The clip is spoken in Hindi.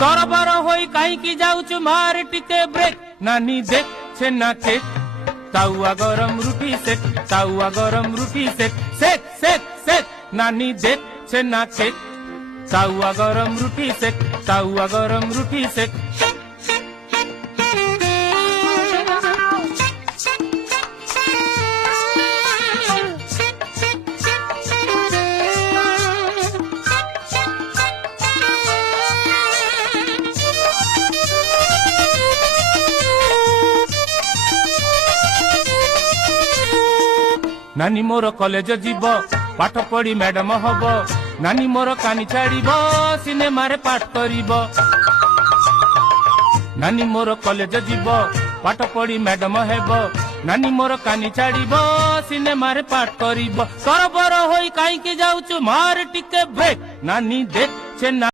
तरबर होई कहीं जाऊचु मार टिके ब्रेक नानी देख छेना केक ताउआ गरम रुटी सेक ताउआ गरम रुटी सेक सेक सेक सेक नानी देख छेना केक ताउआ गरम रुटी सेक ताउआ गरम रुटी सेक नानी मोर कॉलेज जीव पाठ पढ़ी मैडम हब नानी मोर कानी छाड़ब सिनेमा रे पाठ करिब नानी मोर कॉलेज जीव पाठ पढ़ी मैडम हेब नानी मोर कानी छाड़ब सिनेमा रे पाठ करिब तरबर होई कहीं जाऊचु मार टिके ब्रेक नानी देख छेना